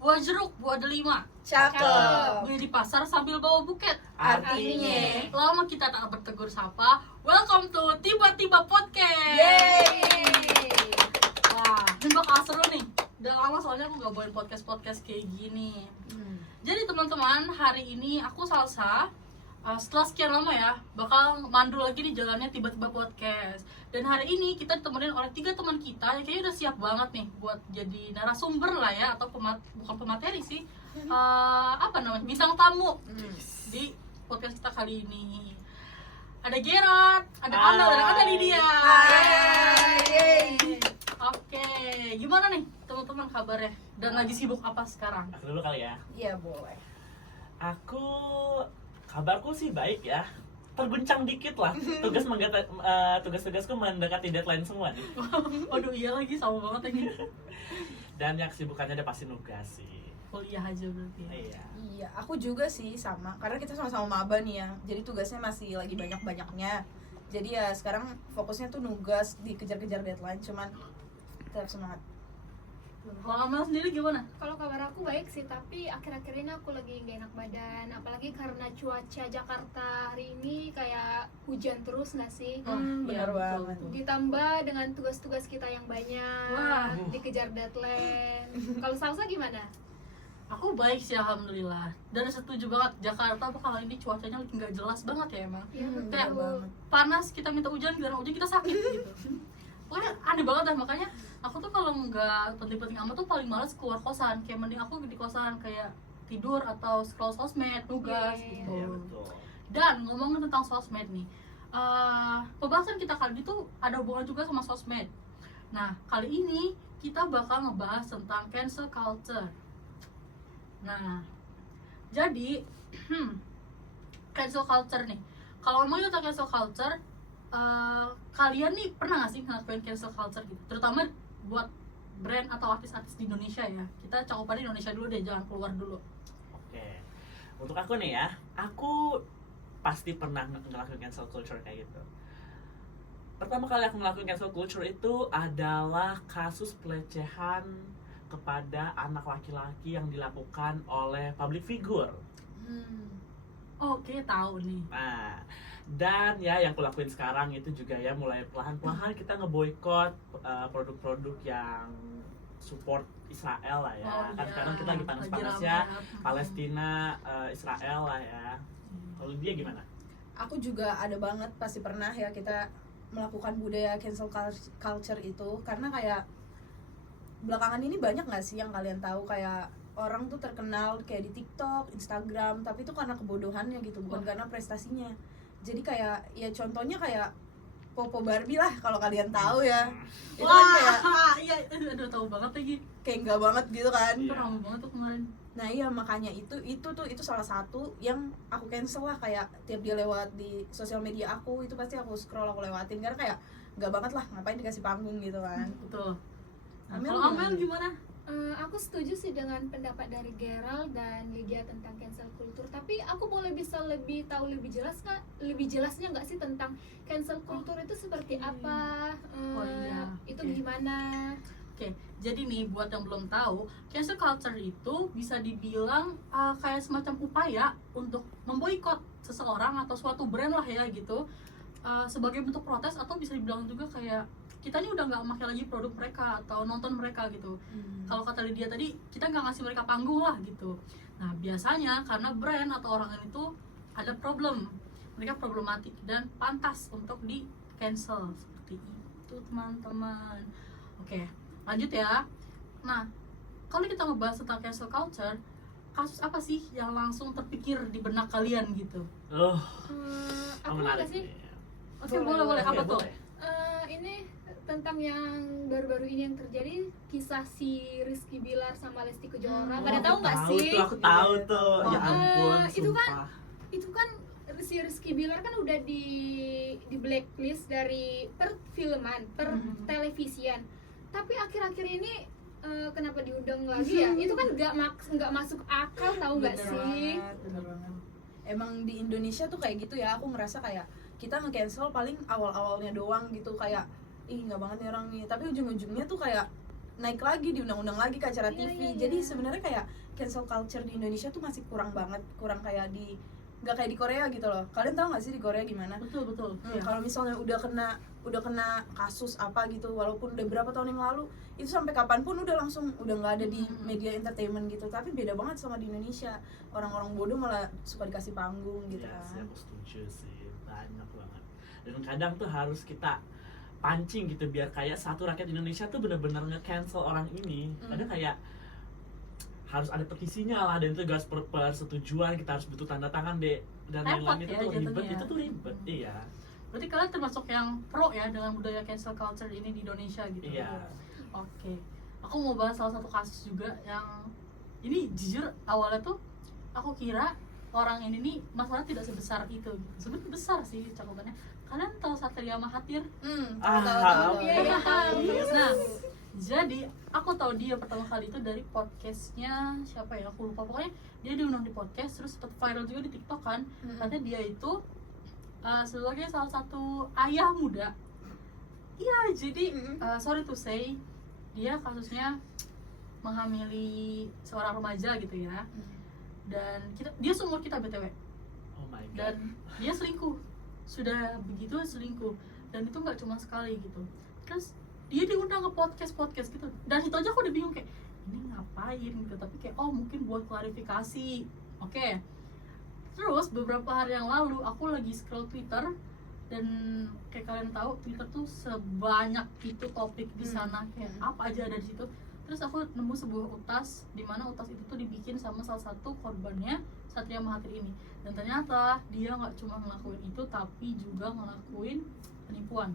Buah jeruk, buah delima. Cakep. Beli di pasar sambil bawa buket. Artinya. Lama kita tak bertegur sapa. Welcome to Tiba-Tiba Podcast. Yeay. Wah, ini bakal seru nih. Udah lama soalnya aku gak bawain podcast kayak gini. Jadi teman-teman, hari ini aku Salsa. Setelah sekian lama ya, bakal mandu lagi di jalannya Tiba-Tiba Podcast. Dan hari ini kita ditemenin oleh 3 teman kita yang kayaknya udah siap banget nih buat jadi narasumber lah ya, atau bukan pemateri sih, apa namanya, bintang tamu di podcast kita kali ini. Ada Gerard, ada Ana, dan ada Lydia. Hai. Oke, gimana nih teman-teman kabarnya? Dan lagi sibuk apa sekarang? Aku dulu kali ya. Iya boleh. Kabarku sih baik ya. Terguncang dikit lah. Tugas-tugasku mendekati deadline semua nih. Waduh iya lagi, sama banget ini. Dan yang kesibukannya udah pasti nugas sih. Kuliah aja berarti ya? Iya. Iya, aku juga sih sama. Karena kita sama-sama maba nih ya. Jadi tugasnya masih lagi banyak-banyaknya. Jadi ya sekarang fokusnya tuh nugas, dikejar-kejar deadline. Cuman tetap semangat. Kalau Amel sendiri gimana? Kalau kabar aku baik sih, tapi akhir-akhir ini aku lagi gak enak badan. Apalagi karena cuaca Jakarta hari ini kayak hujan terus gak sih? Benar banget. Ditambah dengan tugas-tugas kita yang banyak, Wah. dikejar deadline. Kalau Salsa gimana? Aku baik sih alhamdulillah. Dan setuju banget, Jakarta tuh kali ini cuacanya lagi nggak jelas banget ya emang. Ya, Kayak betul. panas kita minta hujan, giliran hujan kita sakit gitu. Pokoknya aneh banget dah, makanya aku tuh kalau nggak penting-penting amat tuh paling males keluar kosan. Kayak mending aku di kosan kayak tidur atau scroll sosmed, nugas Iya, gitu. Iya betul. Dan ngomongin tentang sosmed nih, pembahasan kita kali ini tuh ada hubungan juga sama sosmed. Nah, kali ini kita bakal ngebahas tentang cancel culture. Nah, jadi cancel culture nih. Kalau ngomongin tentang cancel culture, kalian nih pernah gak sih ngelakuin cancel culture gitu? Terutama buat brand atau artis-artis di Indonesia ya. Kita cakupannya Indonesia dulu deh, jangan keluar dulu. Oke. Untuk aku nih ya, aku pasti pernah ngelakuin cancel culture kayak gitu. Pertama kali aku ngelakuin cancel culture itu adalah kasus pelecehan kepada anak laki-laki yang dilakukan oleh public figure. Oke, tahu nih. Nah, dan ya yang aku lakuin sekarang itu juga ya mulai perlahan-lahan kita ngeboikot produk-produk yang support Israel lah ya. Oh, Kan iya. sekarang kita lagi panas-panasnya Lagi rame. Palestina, Israel lah ya. Kalau dia gimana? Aku juga ada banget, pasti pernah ya kita melakukan budaya cancel culture itu. Karena kayak belakangan ini banyak gak sih yang kalian tahu kayak orang tuh terkenal kayak di TikTok, Instagram, tapi itu karena kebodohannya gitu, bukan karena prestasinya. Jadi kayak ya contohnya kayak Popo Barbie lah kalau kalian tahu ya. Itu kan kayak iya, aduh tahu banget lagi. kayak enggak banget gitu kan. Iya. Itu ramai banget tuh kemarin. Nah iya makanya itu salah satu yang aku cancel lah, kayak tiap dia lewat di sosial media aku itu pasti aku scroll, aku lewatin karena kayak nggak banget lah, ngapain dikasih panggung gitu kan. Betul. Nah, Amel kalau gimana? Amel gimana? Aku setuju sih dengan pendapat dari Gerald dan Lydia tentang cancel culture. Tapi aku boleh bisa lebih tahu lebih jelasnya nggak sih tentang cancel culture itu seperti apa? Oh iya, Itu oke. gimana? Oke, jadi nih buat yang belum tahu, cancel culture itu bisa dibilang kayak semacam upaya untuk memboikot seseorang atau suatu brand lah ya gitu, sebagai bentuk protes, atau bisa dibilang juga kayak kita nih udah nggak pakai lagi produk mereka atau nonton mereka gitu. Kalau kata Lydia tadi, kita nggak ngasih mereka panggung lah gitu. Nah biasanya karena brand atau orang itu ada problem, mereka problematik dan pantas untuk di cancel seperti itu teman-teman. Oke, lanjut ya. Nah, kalau kita ngebahas tentang cancel culture, kasus apa sih yang langsung terpikir di benak kalian gitu? Aku menarik nggak sih? nih. Oke, boleh. Apa tuh? Boleh. Ini tentang yang baru-baru ini yang terjadi, kisah si Rizky Bilar sama Lesti Kejora. Pada Oh, tahu aku nggak tahu sih? tuh, aku tahu tuh. Ya Oh, ampun, itu kan- sumpah. Itu kan si Rizky Bilar kan udah di blacklist dari perfilman, per televisian. Tapi akhir-akhir ini kenapa diundang lagi ya? Itu kan nggak masuk akal, tahu nggak Bener sih? banget, bener banget. Emang di Indonesia tuh kayak gitu ya, aku ngerasa kayak kita nge-cancel paling awal-awalnya doang gitu, kayak ih nggak banget nih orang nih, tapi ujung-ujungnya tuh kayak naik lagi, diundang-undang lagi ke acara Iya, TV. iya, Jadi iya. sebenarnya kayak cancel culture di Indonesia tuh masih kurang banget, kurang kayak nggak kayak di Korea gitu loh. Kalian tahu nggak sih di Korea gimana? betul Iya. Kalau misalnya udah kena kasus apa gitu, walaupun udah berapa tahun yang lalu, itu sampai kapanpun udah nggak ada di media entertainment gitu. Tapi beda banget sama di Indonesia, orang-orang bodoh malah suka dikasih panggung gitu Iya sih, kan. aku setuju sih, banyak banget. Dan kadang tuh harus kita pancing gitu biar kayak satu rakyat Indonesia tuh benar-benar nge-cancel orang ini. Kadang kayak harus ada petisinya lah, dan itu harus persetujuan, kita harus butuh tanda tangan deh, dan Repot lain-lain itu ya tuh ribet, jatuhnya. itu tuh ribet, iya. Berarti kalian termasuk yang pro ya dengan budaya cancel culture ini di Indonesia gitu. Iya. Oke. Aku mau bahas salah satu kasus juga yang ini jujur awalnya tuh aku kira orang ini nih masalah tidak sebesar itu. Sebenarnya besar sih cakupannya. Kalian tahu Satria Mahathir? Tahu. Iya, iya, tahu. Nah, jadi aku tahu dia pertama kali itu dari podcastnya siapa ya, aku lupa, pokoknya dia diundang di podcast terus sempat viral juga di TikTok kan. Katanya dia itu sebagai salah satu ayah muda. Iya, jadi sorry to say dia kasusnya menghamili seorang remaja gitu ya. Dan dia seumur kita BTW. Oh my god. Dan dia selingkuh, sudah begitu selingkuh, dan itu nggak cuma sekali gitu. Terus dia diundang ke podcast gitu, dan itu aja aku udah bingung kayak ini ngapain gitu, tapi kayak oh mungkin buat klarifikasi. Oke. Terus beberapa hari yang lalu aku lagi scroll Twitter, dan kayak kalian tahu Twitter tuh sebanyak itu topik di sana, kayak apa aja ada di situ. Terus aku nemu sebuah utas, di mana utas itu tuh dibikin sama salah satu korbannya Satria Mahathir ini, dan ternyata dia nggak cuma ngelakuin itu tapi juga ngelakuin penipuan.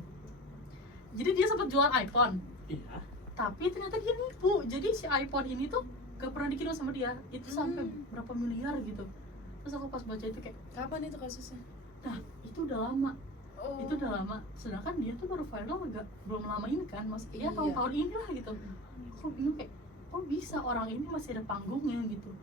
Jadi dia sempat jualan iPhone, Iya. tapi ternyata dia nipu. Jadi si iPhone ini tuh gak pernah dikirim sama dia, itu sampai berapa miliar gitu. Terus aku pas baca itu kayak, Kapan itu kasusnya? nah itu udah lama, Oh. itu udah lama. Sedangkan dia tuh baru viral belum lama ini kan, maksudnya Iya. tahun-tahun ini lah gitu. Aku bingung kayak, oh bisa orang ini masih ada panggungnya gitu.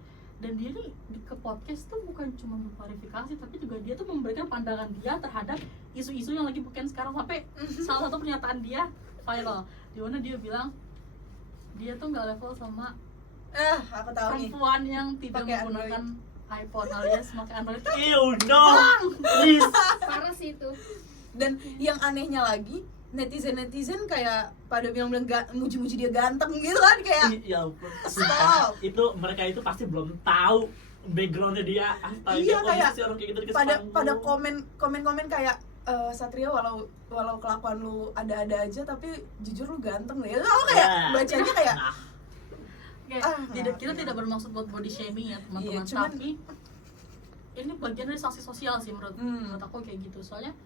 Dan dia nih ke podcast tuh bukan cuma mengklarifikasi, tapi juga dia tuh memberikan pandangan dia terhadap isu-isu yang lagi bukan sekarang. Sampai salah satu pernyataan dia viral, di mana dia bilang dia tuh nggak level sama Aku tahu nih. perempuan yang tidak Pakai menggunakan iPhone alias pakai Android. Ew, no, please. Parah sih itu. Dan yang anehnya lagi, netizen kayak pada bilang-bilang muji-muji dia ganteng gitu kan, kayak Ya ampun, Stop. itu mereka itu pasti belum tahu backgroundnya dia apa. Iya, kok kayak bisa sih orang kayak gitu dikasih pada panggung? komen kayak Satria walau kelakuan lu ada-ada aja tapi jujur lu ganteng deh. Aku kayak Ya. bacanya kayak Nah, Kayak kita tidak bermaksud buat body shaming ya teman-teman, Iya, cuman- tapi ini bagian dari sanksi sosial sih menurut aku kayak gitu. Soalnya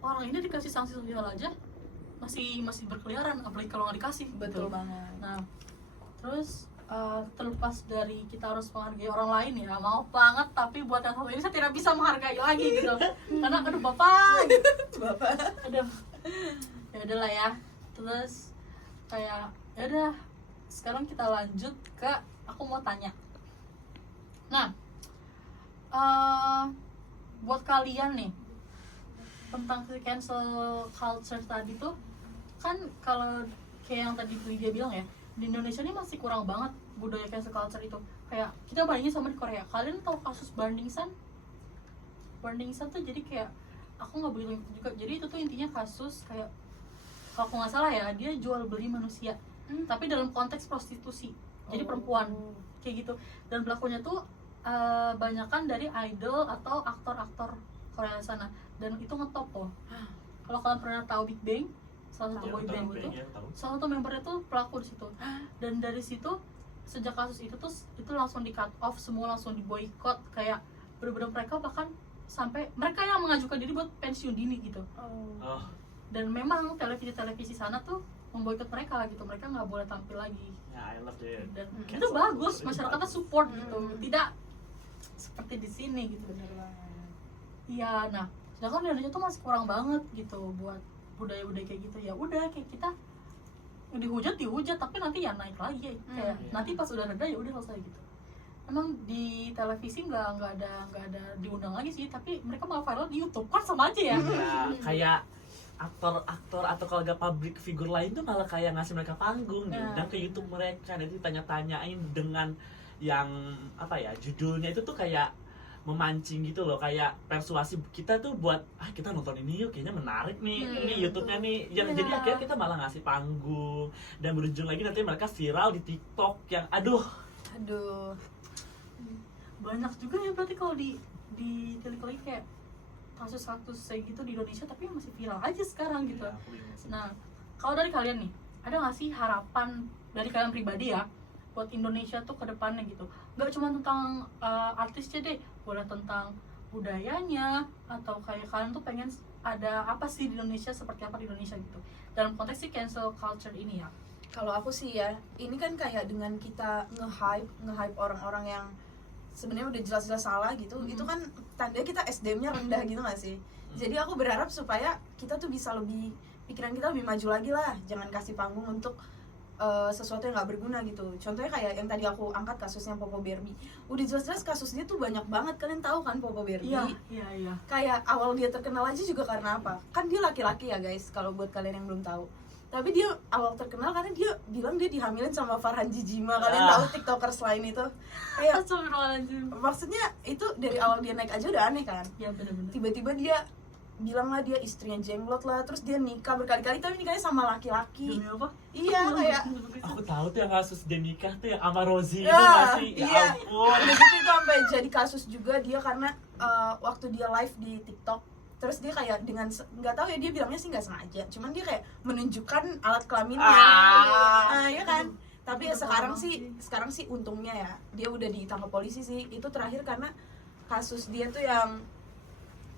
orang ini dikasih sanksi sosial aja masih berkeliaran, apalagi kalau nggak dikasih. betul gitu. banget. Nah, terus terlepas dari kita harus menghargai orang lain ya, maaf banget, tapi buat yang satu ini saya tidak bisa menghargai lagi gitu. Karena aduh bapak, gitu. Bapak. Aduh, ya udah lah ya. Terus kayak ya udah, sekarang kita lanjut ke aku mau tanya. Nah, buat kalian nih tentang si cancel culture tadi tuh, kan kalau kayak yang tadi dia bilang ya, di Indonesia ini masih kurang banget budaya cancel culture itu. Kayak kita bandingin sama di Korea. Kalian tahu kasus Burning Sun? Burning Sun tuh jadi kayak, aku nggak begitu juga. Jadi itu tuh intinya kasus kayak, kalau aku nggak salah ya, dia jual beli manusia, tapi dalam konteks prostitusi. Jadi perempuan kayak gitu. Dan pelakunya tuh banyakan dari idol atau aktor-aktor Korea sana. Dan itu ngetop loh. Kalau kalian pernah tahu Big Bang, salah satu ya, boy tahu, band gitu, ya, tahu. salah satu membernya tuh pelaku di situ. Dan dari situ, sejak kasus itu tuh itu langsung di cut off, semua langsung di boycott. Kayak bener-bener mereka bahkan sampai mereka yang mengajukan diri buat pensiun dini gitu. Oh, Dan memang televisi sana tuh memboikot mereka gitu, mereka nggak boleh tampil lagi. ya, I love it. Dan itu Cancel bagus, culture, masyarakatnya bagus. support gitu, tidak seperti di sini gitu. Iya, nah sedangkan di Indonesia tuh masih kurang banget gitu buat budaya-budaya kayak gitu. Ya udah, kayak kita dihujat tapi nanti ya naik lagi kayak Iya. nanti pas udah reda ya udah selesai gitu. Emang di televisi nggak ada diundang lagi sih, tapi mereka malah viral di YouTube kan sama aja ya. Ya, kayak aktor-aktor atau kalau gak public figure lain tuh malah kayak ngasih mereka panggung gitu, Nah. dan ke YouTube mereka nanti tanya-tanyain dengan yang apa ya, judulnya itu tuh kayak memancing gitu loh, kayak persuasi kita tuh buat kita nonton ini yuk, kayaknya menarik nih, ini YouTube-nya nih yang Iya. jadi akhirnya kita malah ngasih panggung, dan berujung lagi nanti mereka viral di TikTok yang aduh. Banyak juga ya berarti kalau di tilik lagi kayak kasus-kasus kayak gitu di Indonesia tapi masih viral aja sekarang gitu. Ya, aku bingung sih. Nah, kalau dari kalian nih, ada nggak sih harapan dari kalian pribadi ya buat Indonesia tuh ke depannya gitu? Nggak cuma tentang artisnya deh, boleh tentang budayanya, atau kayak kalian tuh pengen ada apa sih di Indonesia, seperti apa di Indonesia gitu. Dalam konteks si cancel culture ini ya. Kalau aku sih ya, ini kan kayak dengan kita nge-hype orang-orang yang sebenarnya udah jelas-jelas salah gitu, itu kan tanda kita SDM-nya rendah gitu gak sih? Jadi aku berharap supaya kita tuh bisa lebih, pikiran kita lebih maju lagi lah, jangan kasih panggung untuk sesuatu yang gak berguna gitu. Contohnya kayak yang tadi aku angkat kasusnya Popo Barbie, udah jelas-jelas kasusnya tuh banyak banget, kalian tahu kan Popo Barbie? Iya. Kayak awal dia terkenal aja juga karena apa? Kan dia laki-laki ya guys, kalau buat kalian yang belum tahu. Tapi dia awal terkenal karena dia bilang dia dihamilin sama Farhan Jijima. Kalian tahu tiktokers lain itu? Kayak Astagfirullahaladzim. maksudnya itu dari awal dia naik aja udah aneh kan? Ya bener-bener. Tiba-tiba dia bilang lah dia istrinya jenglot lah, terus dia nikah berkali-kali tapi nikahnya sama laki-laki. Demi apa? Iya kayak Aku tahu tuh yang kasus dia nikah tuh yang sama Rozi itu ya, masih ya iya. ampun. Udah gitu itu sampai jadi kasus juga dia karena waktu dia live di TikTok, terus dia kayak dengan nggak tahu ya, dia bilangnya sih nggak sengaja, cuman dia kayak menunjukkan alat kelaminnya. Ya kan. Tapi ya sekarang sih untungnya ya dia udah ditangkap polisi sih. Itu terakhir karena kasus dia tuh yang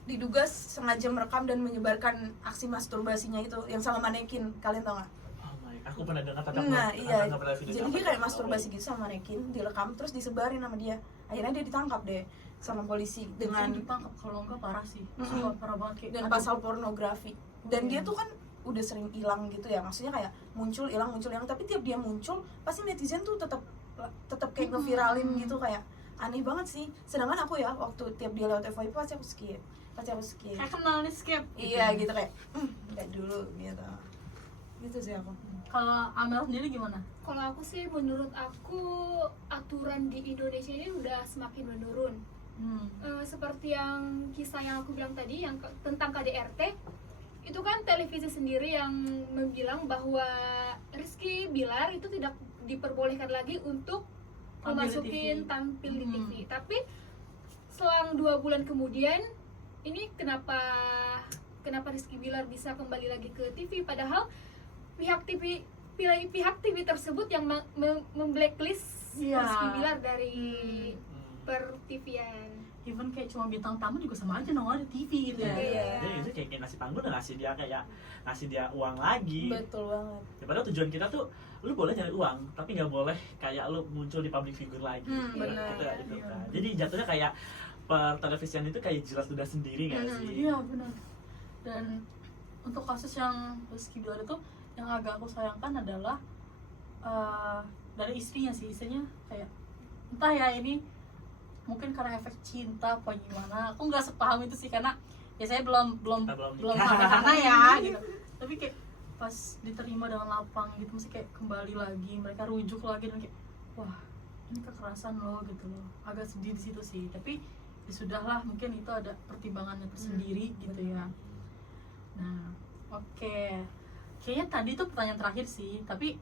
diduga sengaja merekam dan menyebarkan aksi masturbasinya itu yang sama manekin. Kalian tau nggak? Oh my, aku pernah dengar tapi aku Nah iya, nggak pernah video jadi apa dia itu. kayak masturbasi gitu sama manekin, direkam terus disebarin sama dia. Akhirnya dia ditangkap deh sama polisi dengan ditangkap, kalau enggak parah sih. Mm-mm. Sumpah, parah banget kayak. dan aduh. pasal pornografi. Dan dia tuh kan udah sering hilang gitu ya, maksudnya kayak muncul hilang, tapi tiap dia muncul pasti netizen tuh tetap kayak ngeviralin gitu, kayak aneh banget sih. Sedangkan aku ya waktu tiap dia lewat FYP pasti aku skip. Kayak kenal nih skip. Iya gitu kayak enggak dulu gitu. Gitu sih aku. Kalau Amel sendiri gimana? Kalau aku sih, menurut aku aturan di Indonesia ini udah semakin menurun. Seperti yang kisah yang aku bilang tadi yang tentang KDRT, itu kan televisi sendiri yang membilang bahwa Rizky Bilar itu tidak diperbolehkan lagi untuk Tampil di memasukin TV. tampil di TV. Tapi selang 2 bulan kemudian, ini kenapa Rizky Bilar bisa kembali lagi ke TV, padahal pihak TV tersebut yang memblacklist Iya. Rizky Bilar dari per-TV-an. Even kayak cuma bintang tamu juga sama aja nongol di TV gitu ya. Iya. Jadi itu kayak ngasih panggung dan ngasih dia uang lagi. Betul banget. Ya, padahal tujuan kita tuh lu boleh nyari uang, tapi nggak boleh kayak lu muncul di public figure lagi. Benar. Gitu Iya. kan. Jadi jatuhnya kayak pertelevisian itu kayak jelas udah sendiri nggak sih? Iya benar. Dan untuk kasus yang Rizky Bilar itu, yang agak aku sayangkan adalah dari istrinya sih. Istrinya kayak entah ya, ini mungkin karena efek cinta apa gimana, aku nggak sepaham itu sih, karena ya saya belum Kita belum sampai sana ya gitu. Tapi kayak pas diterima dengan lapang gitu, mesti kayak kembali lagi, mereka rujuk lagi, dan kayak wah ini kekerasan loh gitu loh. Agak sedih di situ sih, tapi ya sudahlah, mungkin itu ada pertimbangannya tersendiri gitu ya. Nah oke, kayaknya tadi tuh pertanyaan terakhir sih, tapi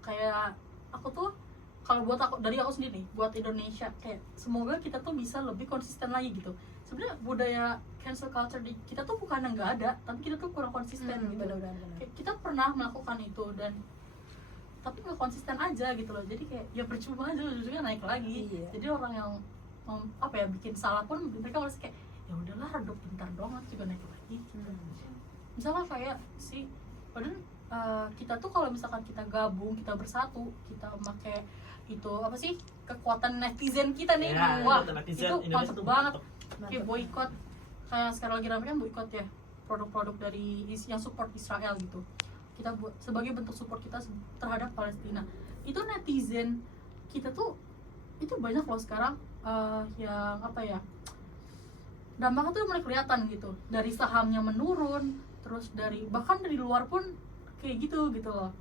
kayak aku tuh, kalau buat aku, dari aku sendiri, buat Indonesia, kayak semoga kita tuh bisa lebih konsisten lagi gitu. Sebenarnya budaya cancel culture di kita tuh bukan yang nggak ada, tapi kita tuh kurang konsisten gitu. Benar. Kayak kita pernah melakukan itu, dan tapi nggak konsisten aja gitu loh. Jadi kayak ya percuma aja, ujungnya naik lagi. Iya. Jadi orang yang bikin salah pun mereka merasa kayak ya udahlah, redup bentar doang, nanti juga naik lagi gitu. Misalnya kayak si padahal kita tuh kalau misalkan kita gabung, kita bersatu, kita pakai itu apa sih, kekuatan netizen kita nih, Ya, wah kekuatan netizen itu Indonesia mantep tuh banget. Mantep. Kayak boykot, kayak sekarang lagi rame kan boykot ya, produk-produk dari yang support Israel gitu. Kita buat sebagai bentuk support kita terhadap Palestina. Itu netizen kita tuh itu banyak loh sekarang, yang apa ya, dampaknya tuh mulai kelihatan gitu, dari sahamnya menurun, terus bahkan dari luar pun kayak gitu loh.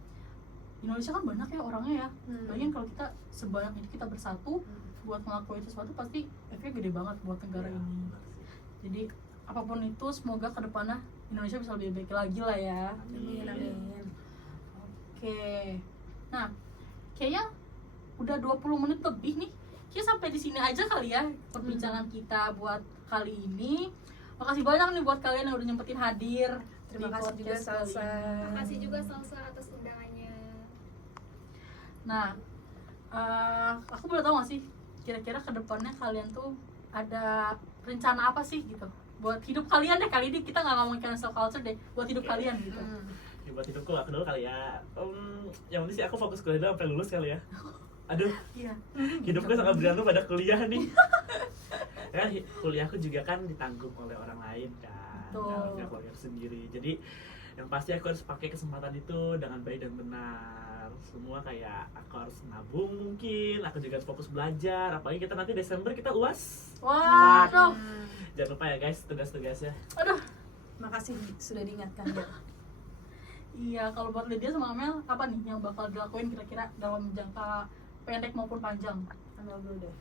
Indonesia kan banyak ya orangnya ya. Bayangin kalau kita sebanyak ini kita bersatu buat ngelakuin sesuatu, pasti efeknya gede banget buat negara Ya, ini. benar sih. Jadi apapun itu semoga kedepannya Indonesia bisa lebih baik lagi lah ya. Amin, amin. Oke. Nah, kayaknya udah 20 menit lebih nih. Kayaknya sampai di sini aja kali ya perbincangan kita buat kali ini. Makasih banyak nih buat kalian yang udah nyempetin hadir. Terima di kasih juga podcast kali Salsa. ini. Makasih juga Salsa atas undangannya. Nah, aku boleh tahu gak sih kira-kira kedepannya kalian tuh ada rencana apa sih gitu buat hidup kalian deh. Kali ini kita nggak ngomongin cancel culture deh, buat hidup kalian gitu. Ya, buat hidupku aku dulu kali ya. Yang penting sih aku fokus kuliah dulu sampai lulus kali ya. Aduh, Iya. hidupku sangat bergantung pada kuliah nih. Ya, kuliahku juga kan ditanggung oleh orang lain kan, Betul. nggak keluarga sendiri. Jadi yang pasti aku harus pakai kesempatan itu dengan baik dan benar. Semua kayak aku harus nabung mungkin, aku juga harus fokus belajar. Apalagi kita nanti Desember kita UAS. Waduh. Jangan lupa ya guys tugas-tugasnya. Aduh. Makasih sudah diingatkan ya. Iya, kalau buat Lydia sama Amel apa nih yang bakal dilakuin kira-kira dalam jangka pendek maupun panjang? Ambil dulu deh.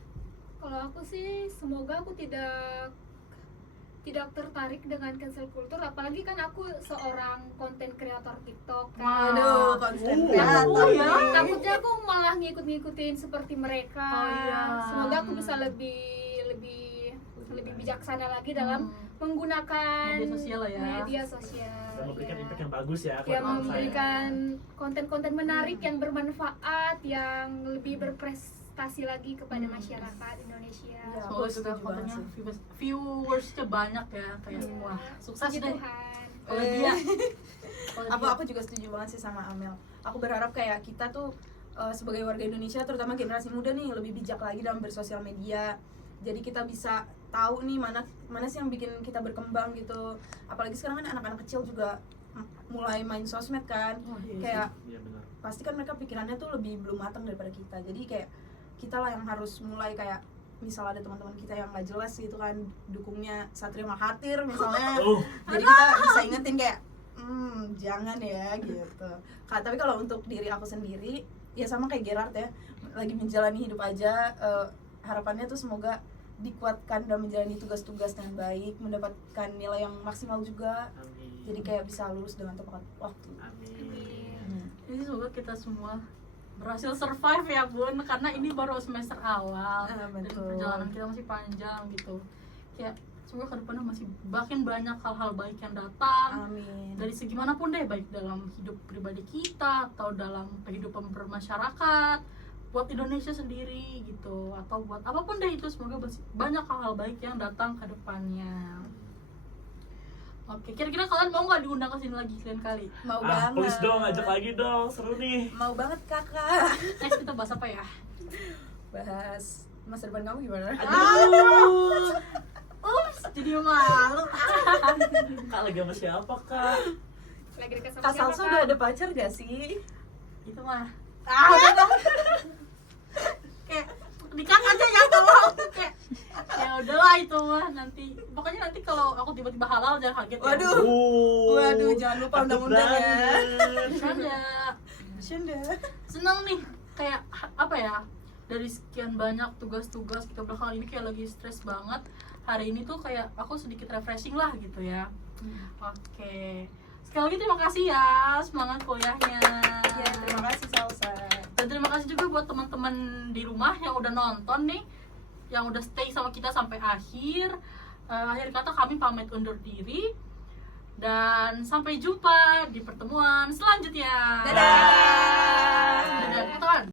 Kalau aku sih semoga aku tidak tertarik dengan cancel culture, apalagi kan aku seorang konten kreator TikTok kan. Aduh, konten Oh, kreator ya. nih. Takutnya aku malah ngikut-ngikutin seperti mereka. Oh, iya. Semoga aku bisa lebih bijaksana lagi dalam menggunakan Media sosial lah ya. media sosial. Dan memberikan Ya. impact yang bagus ya. Ya, kepada bangsa ya. memberikan konten-konten menarik yang bermanfaat, yang lebih berprestasi lagi kepada masyarakat Indonesia. Iya. Semoga Aku juga setuju kontennya banget viewersnya banyak ya, kayak Iya. wah sukses Puji deh. Tuhan. Kalau dia, kalau dia. Aku juga setuju banget sih sama Amel. Aku berharap kayak kita tuh sebagai warga Indonesia, terutama generasi muda nih, lebih bijak lagi dalam bersosial media. Jadi kita bisa tahu nih mana sih yang bikin kita berkembang gitu. Apalagi sekarang kan anak-anak kecil juga mulai main sosmed kan. Oh, iya, Kayak Iya benar. pasti kan mereka pikirannya tuh lebih belum matang daripada kita. Jadi kayak kita lah yang harus mulai, kayak misal ada teman-teman kita yang nggak jelas gitu kan dukungnya Satria Mahathir misalnya. Jadi kita bisa ingetin kayak jangan ya gitu. Tapi kalau untuk diri aku sendiri ya sama kayak Gerard ya, lagi menjalani hidup aja. Harapannya tuh semoga dikuatkan dalam menjalani tugas-tugas dengan baik, mendapatkan nilai yang maksimal juga. Amin. Jadi kayak bisa lulus dengan tepat waktu. Amin. Jadi semoga kita semua berhasil survive ya Bun, karena ini baru semester awal dan Betul. perjalanan kita masih panjang gitu. Kayak semoga kedepannya masih makin banyak hal-hal baik yang datang. Amin. Dari segi manapun deh, baik dalam hidup pribadi kita atau dalam kehidupan bermasyarakat, buat Indonesia sendiri gitu, atau buat apapun deh itu, semoga banyak hal-hal baik yang datang ke depannya. Oke, kira-kira kalian mau nggak diundang ke sini lagi lain kali? Mau banget. Please dong, ajak lagi dong, seru nih. Mau banget kakak. Next kita bahas apa ya? Bahas masa depan kamu gimana? Aduh. Ups, jadi malu. Kak lagi sama siapa kak? Lagi dekat sama Kak siapa, Salsa Kak? udah ada pacar gak sih? Itu mah. Udah dong. Kayak dikat aja ya tolong. Kayak ya udahlah itu mah nanti. Pokoknya nanti kalau aku tiba-tiba halal jangan kaget ya. Waduh. Waduh, jangan lupa takut undang-undang ya. banget. Bercanda. Syenda. Senang nih, kayak apa ya, dari sekian banyak tugas-tugas kita belakangan ini kayak lagi stres banget. Hari ini tuh kayak aku sedikit refreshing lah gitu ya. Oke, sekali lagi terima kasih ya, semangat kuliahnya. Ya, terima kasih Salsa. Dan terima kasih juga buat teman-teman di rumah yang udah nonton nih, yang udah stay sama kita sampai akhir. Akhir kata kami pamit undur diri dan sampai jumpa di pertemuan selanjutnya. Dadah.